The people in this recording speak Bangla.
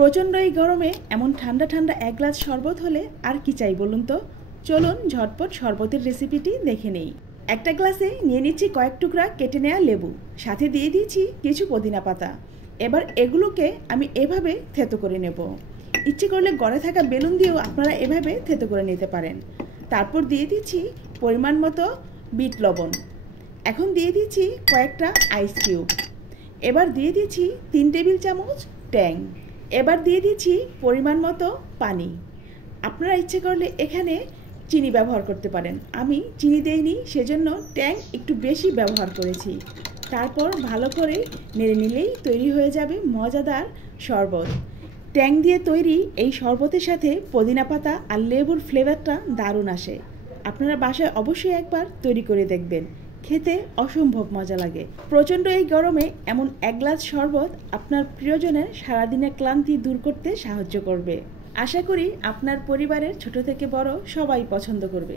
প্রচণ্ড এই গরমে এমন ঠান্ডা ঠান্ডা এক গ্লাস শরবত হলে আর কি চাই বলুন তো। চলুন ঝটপট শরবতের রেসিপিটি দেখে নেই। একটা গ্লাসে নিয়ে নিচ্ছি কয়েক টুকরা কেটে নেওয়া লেবু, সাথে দিয়ে দিয়েছি কিছু পুদিনা পাতা। এবার এগুলোকে আমি এভাবে থেতো করে নেব। ইচ্ছে করলে গড়ে থাকা বেলুন দিয়েও আপনারা এভাবে থেতো করে নিতে পারেন। তারপর দিয়ে দিচ্ছি পরিমাণ মতো বিট লবণ। এখন দিয়ে দিচ্ছি কয়েকটা আইস কিউব। এবার দিয়ে দিচ্ছি 3 টেবিল চামচ ট্যাং। এবার দিয়ে দিচ্ছি পরিমাণ মতো পানি। আপনারা ইচ্ছে করলে এখানে চিনি ব্যবহার করতে পারেন, আমি চিনি দেইনি, সেজন্য ট্যাং একটু বেশি ব্যবহার করেছি। তারপর ভালো করে নেড়ে নিলেই তৈরি হয়ে যাবে মজাদার শরবত। ট্যাং দিয়ে তৈরি এই শরবতের সাথে পুদিনা পাতা আর লেবুর ফ্লেভারটা দারুণ আসে। আপনারা বাসায় অবশ্যই একবার তৈরি করে দেখবেন, খেতে অসম্ভব মজা লাগে। প্রচণ্ড এই গরমে এমন এক গ্লাস শরবত আপনার প্রিয়জনের সারাদিনের ক্লান্তি দূর করতে সাহায্য করবে। আশা করি আপনার পরিবারের ছোট থেকে বড় সবাই পছন্দ করবে।